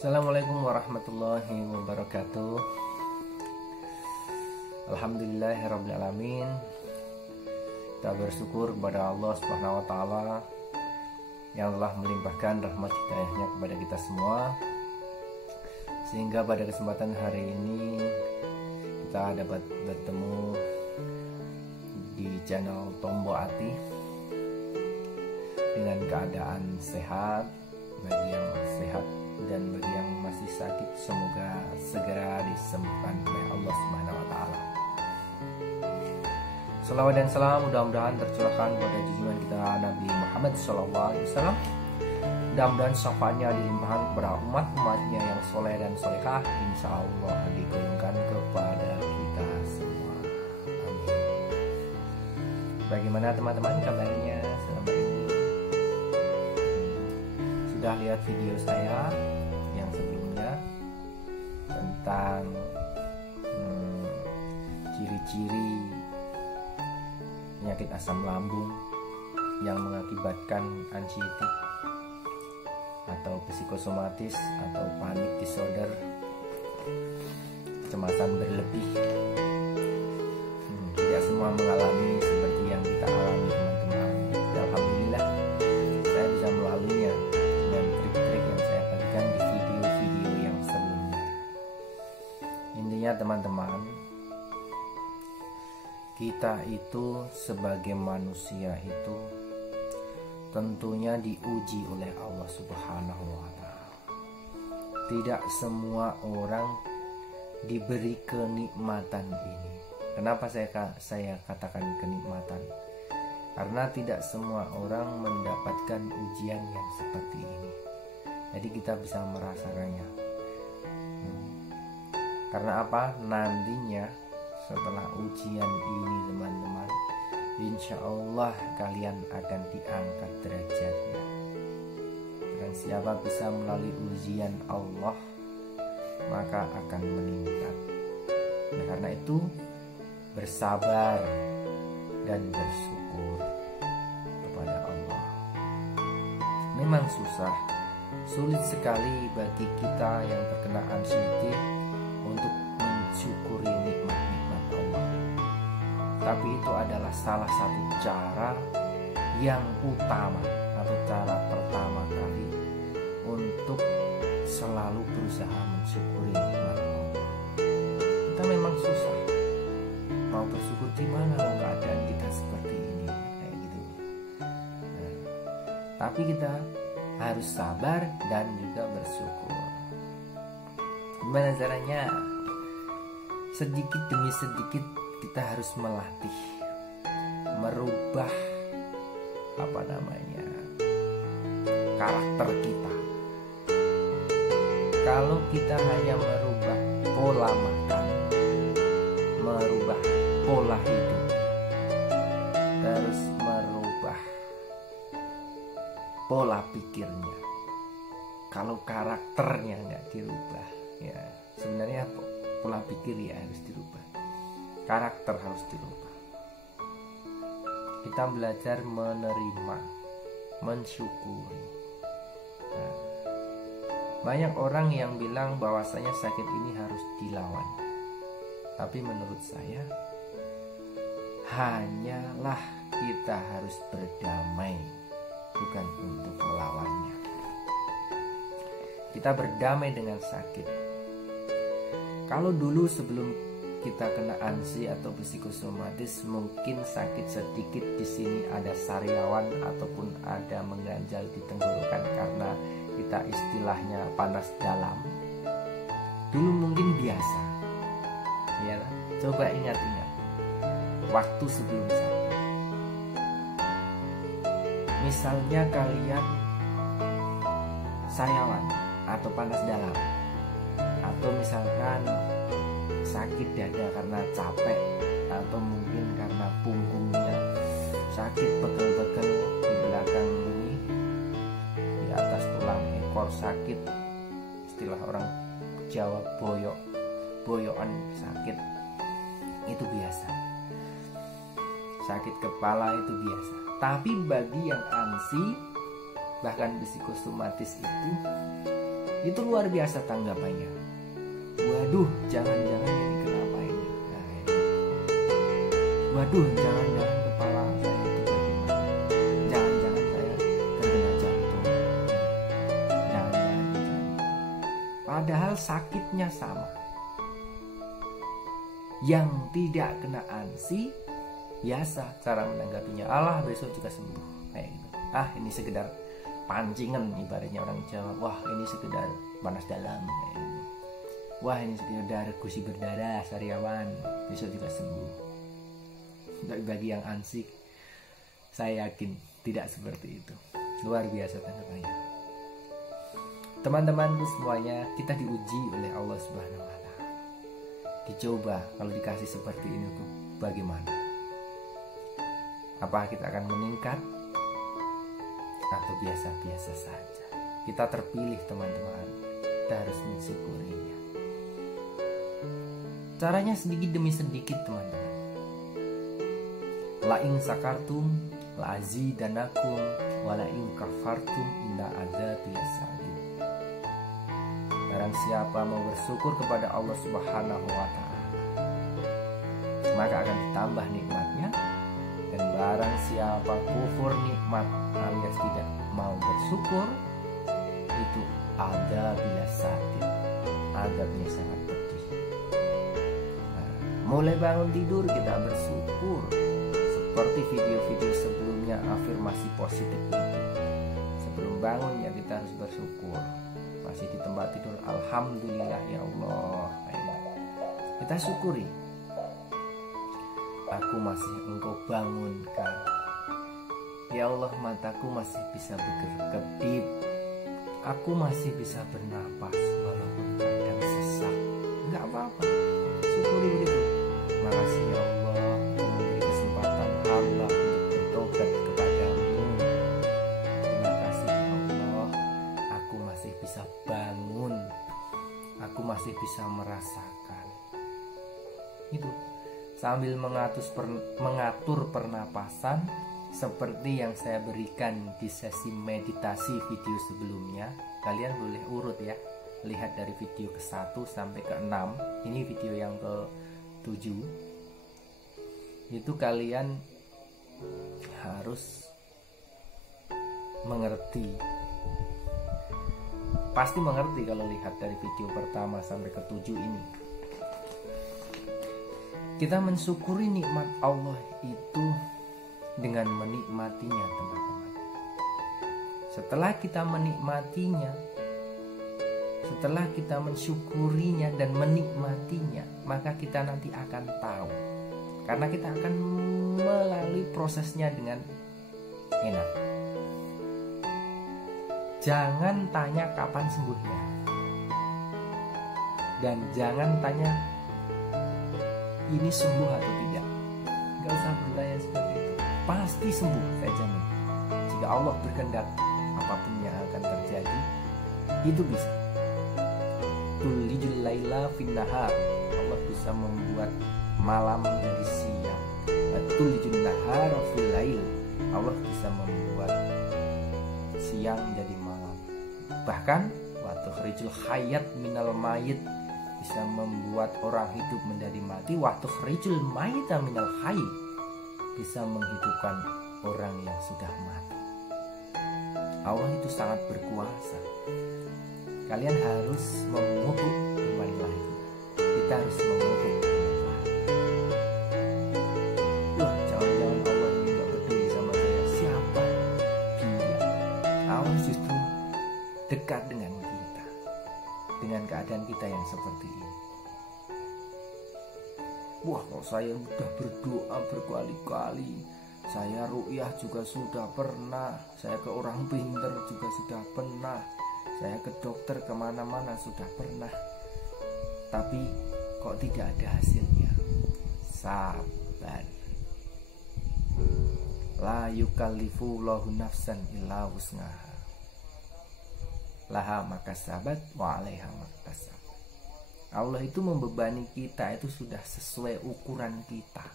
Assalamualaikum warahmatullahi wabarakatuh. Alhamdulillahirrabbilalamin. Kita bersyukur kepada Allah Subhanahu wa Ta'ala yang telah melimpahkan rahmat hidayahnya kepada kita semua, sehingga pada kesempatan hari ini kita dapat bertemu di channel Tombo Ati dengan keadaan sehat. Bagi yang sehat dan bagi yang masih sakit, semoga segera disembuhkan oleh Allah Subhanahu wa Ta'ala. Salawat dan salam mudah-mudahan tercurahkan kepada junjungan kita Nabi Muhammad SAW. Mudah-mudahan syafaatnya dilimpahkan kepada umat-umatnya yang soleh dan solehah, insya Allah digolongkan kepada kita semua. Amin. Bagaimana teman-teman kabarnya selama ini? Sudah lihat video saya yang sebelumnya tentang ciri-ciri penyakit asam lambung yang mengakibatkan anxiety atau psikosomatis atau panic disorder, kecemasan berlebih. Tidak semua mengalami seperti yang kita alami, teman-teman. Alhamdulillah saya bisa melaluinya dengan trik-trik yang saya bagikan di video-video yang sebelumnya. Intinya teman-teman, kita itu sebagai manusia itu tentunya diuji oleh Allah Subhanahu wa Ta'ala. Tidak semua orang diberi kenikmatan ini. Kenapa saya katakan kenikmatan? Karena tidak semua orang mendapatkan ujian yang seperti ini. Jadi kita bisa merasakannya. Karena apa? Nantinya setelah ujian ini teman-teman, insya Allah kalian akan diangkat derajatnya. Dan siapa bisa melalui ujian Allah, maka akan meningkat. Nah, karena itu bersabar dan bersyukur kepada Allah. Memang susah, sulit sekali bagi kita yang terkena anxiety untuk mensyukuri nikmat-nikmat Allah. Tapi itu adalah salah satu cara yang utama atau cara pertama kali untuk selalu berusaha mensyukuri nikmat Allah. Kita memang susah, mau bersyukur di mana keadaan kita seperti ini, kayak gitu. Nah, tapi kita harus sabar dan juga bersyukur. Gimana caranya? Sedikit demi sedikit kita harus melatih, merubah karakter kita. Kalau kita hanya merubah pola makan, merubah pola hidup, terus merubah pola pikirnya, kalau karakternya nggak dirubah, ya sebenarnya pola pikir ya harus dirubah, karakter harus dirubah. Kita belajar menerima, mensyukuri. Nah, banyak orang yang bilang bahwasanya sakit ini harus dilawan. Tapi menurut saya, hanyalah kita harus berdamai, bukan untuk melawannya. Kita berdamai dengan sakit. Kalau dulu sebelum kita kena ansi atau psikosomatis, mungkin sakit sedikit di sini, ada sariawan ataupun ada mengganjal di tenggorokan karena kita istilahnya panas dalam. Dulu mungkin biasa, ya. Coba ingat-ingat waktu sebelum sakit. Misalnya kalian sariawan atau panas dalam, atau misalkan sakit dada karena capek, atau mungkin karena punggungnya sakit, pegel-pegel di belakang ini, di atas tulang ekor sakit, istilah orang Jawa boyokan sakit, itu biasa. Sakit kepala itu biasa. Tapi bagi yang ansi, bahkan psikosomatis itu Itu luar biasa tanggapannya. Waduh, jangan-jangan ini kenapa ini? Nah, ini. Waduh, jangan-jangan kepala saya itu bagaimana? Jangan-jangan saya terkena jantung. Jangan-jangan jantung. Padahal sakitnya sama. Yang tidak kena ANSI biasa cara menanggapinya, alah besok juga sembuh kayak gitu. Ah, ini sekedar pancingan, ibaratnya orang Jawa. Wah, ini sekedar panas dalam kayak gitu. Wah, ini sekedar gusi berdarah sariawan, besok juga sembuh. Tapi bagi yang ANSI, saya yakin tidak seperti itu. Luar biasa tanggapannya. Teman-temanku semuanya, kita diuji oleh Allah Subhanahu wa Ta'ala. Dicoba kalau dikasih seperti ini tuh bagaimana? Apa kita akan meningkat atau biasa-biasa saja? Kita terpilih, teman-teman. Kita harus mensyukurinya. Caranya sedikit demi sedikit, teman-teman. La in sakartum la azidanakum wa la in kafartum inna adzabi lasyadid. Barang siapa mau bersyukur kepada Allah Subhanahu wa Ta'ala, maka akan ditambah nikmatnya. Dan barang siapa kufur nikmat alias tidak mau bersyukur, itu adzabi lasyadid, adabnya sangat pedih. Mulai bangun tidur kita bersyukur. Seperti video-video sebelumnya, afirmasi positif itu. Sebelum bangun ya kita harus bersyukur. Masih di tempat tidur, alhamdulillah ya Allah. Kita syukuri. Aku masih Engkau bangunkan. Ya Allah, mataku masih bisa berkedip. Aku masih bisa bernapas walaupun kadang sesak. Enggak apa-apa. Syukuri begitu. Makasih ya Allah, Engkau memberi kesempatan hamba untuk bertobat kepadamu. Terima kasih ya Allah, aku masih bisa bangun, aku masih bisa merasakan. Itu sambil mengatur pernapasan seperti yang saya berikan di sesi meditasi video sebelumnya. Kalian boleh urut ya, lihat dari video ke-1 sampai ke-6. Ini video yang ke-7. Itu kalian harus mengerti. Pasti mengerti kalau lihat dari video pertama sampai ke-7 ini. Kita mensyukuri nikmat Allah itu dengan menikmatinya, teman-teman. Setelah kita menikmatinya, setelah kita mensyukurinya dan menikmatinya, maka kita nanti akan tahu. Karena kita akan melalui prosesnya dengan enak. Jangan tanya kapan sembuhnya. Dan jangan tanya ini sembuh atau tidak. Gak usah bertanya seperti itu. Pasti sembuh, saya jamin. Jika Allah berkehendak, apapun yang akan terjadi, itu bisa. Tulijul laila fin nahar. Allah bisa membuat malam menjadi siang. Tulijul nahar fil lail. Allah bisa membuat siang jadi malam. Bahkan wa tukhrijul hayyat minal mayyit, bisa membuat orang hidup menjadi mati. Wa tukhrijul mayyita minal hayy, bisa menghidupkan orang yang sudah mati. Allah itu sangat berkuasa. Kalian harus mengutuk kembali lagi. Kita harus mengutuk kembali lagi. Wah, jangan-jangan Allah ini gak peduli sama saya. Siapa dia? Allah justru dekat dengan kita, dengan keadaan kita yang seperti ini. Wah, kalau saya sudah berdoa berkali-kali, saya ruqyah juga sudah pernah, saya ke orang pinter juga sudah pernah, saya ke dokter kemana-mana sudah pernah, tapi kok tidak ada hasilnya. Sabar. La yukallifu lahu nafsan illa wus'aha. Laha makasabat wa 'alaiha maktasab. Allah itu membebani kita itu sudah sesuai ukuran kita.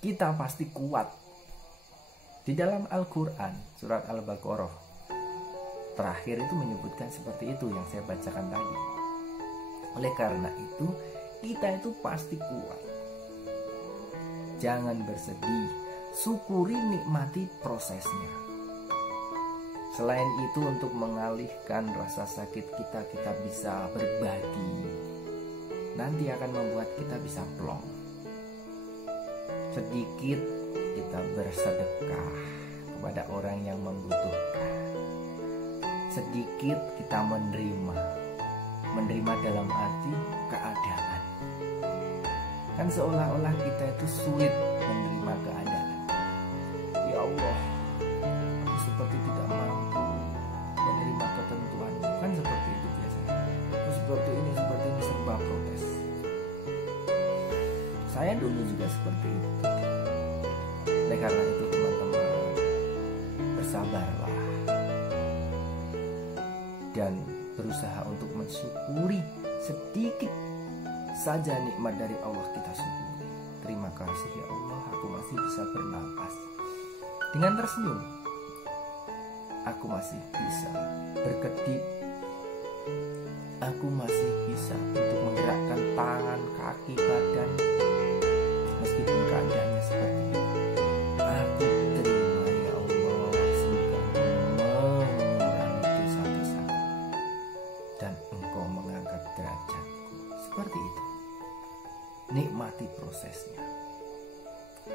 Kita pasti kuat. Di dalam Al-Quran surat Al-Baqarah terakhir itu menyebutkan seperti itu yang saya bacakan tadi. Oleh karena itu, kita itu pasti kuat. Jangan bersedih, syukuri, nikmati prosesnya. Selain itu, untuk mengalihkan rasa sakit kita bisa berbagi. Nanti akan membuat kita bisa plong. Sedikit kita bersedekah kepada orang yang membutuhkan. Sedikit kita menerima dalam arti keadaan. Kan seolah-olah kita itu sulit menerima keadaan. Ya Allah, aku seperti tidak mampu menerima ketentuan. Kan seperti itu biasanya. Aku seperti ini serba protes. Saya dulu juga seperti itu. Oleh karena itu teman-teman, bersabarlah dan berusaha untuk mensyukuri sedikit saja nikmat dari Allah kita syukuri. Terima kasih ya Allah, aku masih bisa bernapas dengan tersenyum. Aku masih bisa berkedip. Aku masih bisa untuk menggerakkan tangan, kaki, badan meskipun keadaannya seperti itu. Aku terima ya Allah, semoga Engkau mengurangi dosa-dosaku dan Engkau mengangkat derajatku. Seperti itu. Nikmati prosesnya.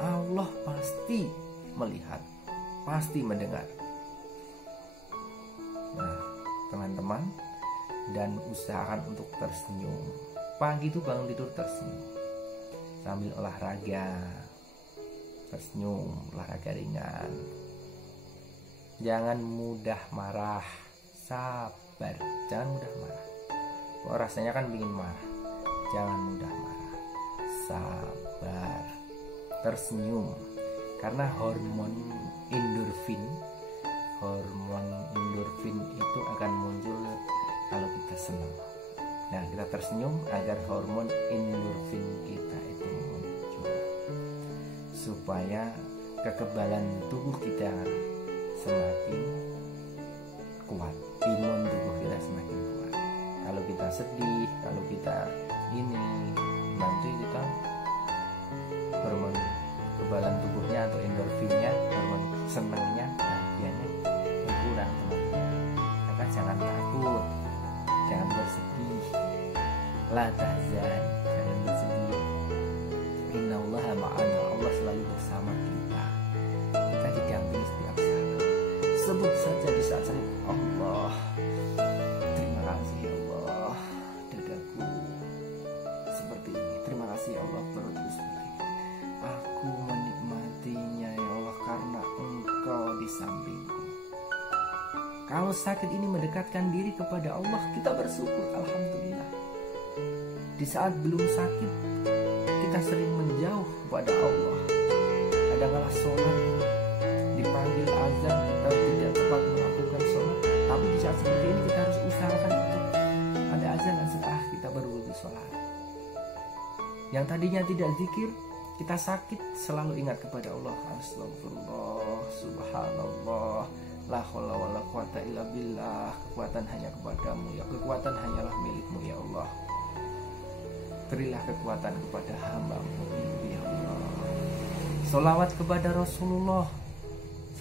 Allah pasti melihat, pasti mendengar. Nah, teman-teman, dan usahakan untuk tersenyum. Pagi itu bangun tidur tersenyum, sambil olahraga, tersenyum, olahraga ringan. Jangan mudah marah, sabar, jangan mudah marah. Kok rasanya kan bikin marah. Jangan mudah marah, sabar, tersenyum. Karena hormon endorfin itu akan muncul kalau kita senang. Nah, kita tersenyum agar hormon endorfin kita itu muncul, supaya kekebalan tubuh kita semakin kuat, imun tubuh kita semakin kuat. Kalau kita sedih, kalau kita ini, nanti kita hormon kekebalan tubuhnya atau endorfinnya, hormon senangnya, bahagianya berkurang, teman-teman. Maka jangan takut, jangan bersedih, la tahzan, jangan bersedih. Innallaha ma'ana, Allah selalu bersama kita. Kita didampingi setiap saat. Sebut saja di saat Allah, terima kasih ya Allah, dadaku seperti ini. Terima kasih ya Allah, perutku seperti ini. Aku menikmatinya ya Allah karena Engkau di sampingku. Kalau sakit ini mendekatkan diri kepada Allah, kita bersyukur, alhamdulillah. Di saat belum sakit, kita sering menjauh kepada Allah. Kadang-kala sholat dipanggil azan, kita tidak tepat melakukan sholat. Tapi di saat seperti ini kita harus usahakan untuk ada azan dan setelah kita berwudu sholat. Yang tadinya tidak zikir, kita sakit, selalu ingat kepada Allah. Astagfirullah, subhanallah, la haula wala quwata illa billah. Kekuatan hanya kepadamu ya, kekuatan hanyalah milikmu ya Allah. Berilah kekuatan kepada hamba-Mu ya Allah. Sholawat kepada Rasulullah.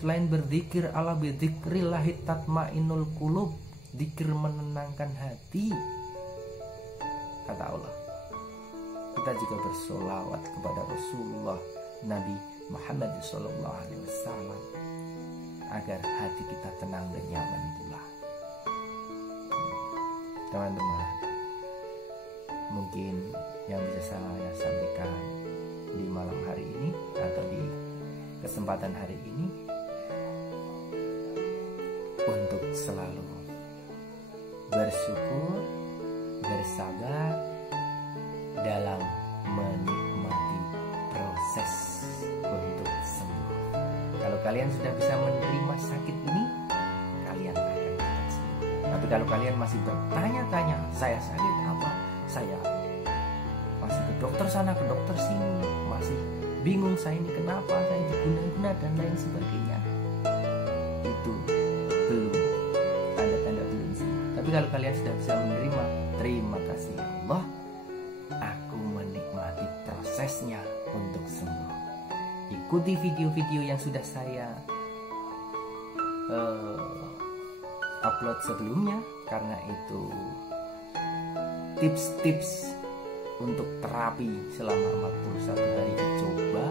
Selain berzikir, ala bidzikrillahi tatmainnul qulub, zikir menenangkan hati, kata Allah. Kita juga bersolawat kepada Rasulullah Nabi Muhammad SAW agar hati kita tenang dan nyaman pula. Teman-teman, mungkin yang bisa saya sampaikan di malam hari ini atau di kesempatan hari ini, untuk selalu bersyukur, bersabar dalam menikmati proses untuk sembuh. Kalau kalian sudah bisa menerima sakit ini, kalian akan cepat sembuh. Tapi kalau kalian masih bertanya-tanya, saya sakit apa? Saya masih ke dokter sana, ke dokter sini, masih bingung saya ini kenapa, saya diguna-guna dan lain sebagainya. Itu belum tanda kalau kalian sudah bisa menerima, terima kasih ya Allah. Aku menikmati prosesnya untuk sembuh. Ikuti video-video yang sudah saya upload sebelumnya, karena itu tips-tips untuk terapi selama 41 hari dicoba.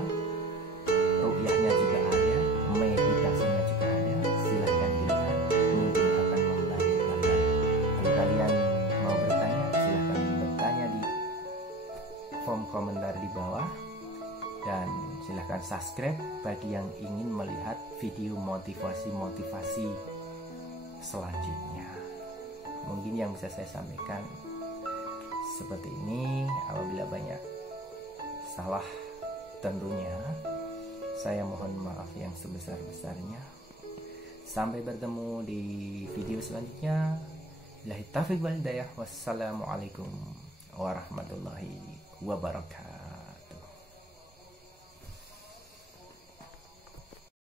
Ruqyahnya juga ada, meditasinya juga ada. Silahkan dilihat, mungkin akan membantu kalian. Kalau kalian mau bertanya, silahkan bertanya di form komentar di bawah. Dan silahkan subscribe bagi yang ingin melihat video motivasi-motivasi selanjutnya. Mungkin yang bisa saya sampaikan seperti ini. Apabila banyak salah, tentunya saya mohon maaf yang sebesar-besarnya. Sampai bertemu di video selanjutnya. Billahi taufiq wal hidayah. Wassalamualaikum warahmatullahi wabarakatuh.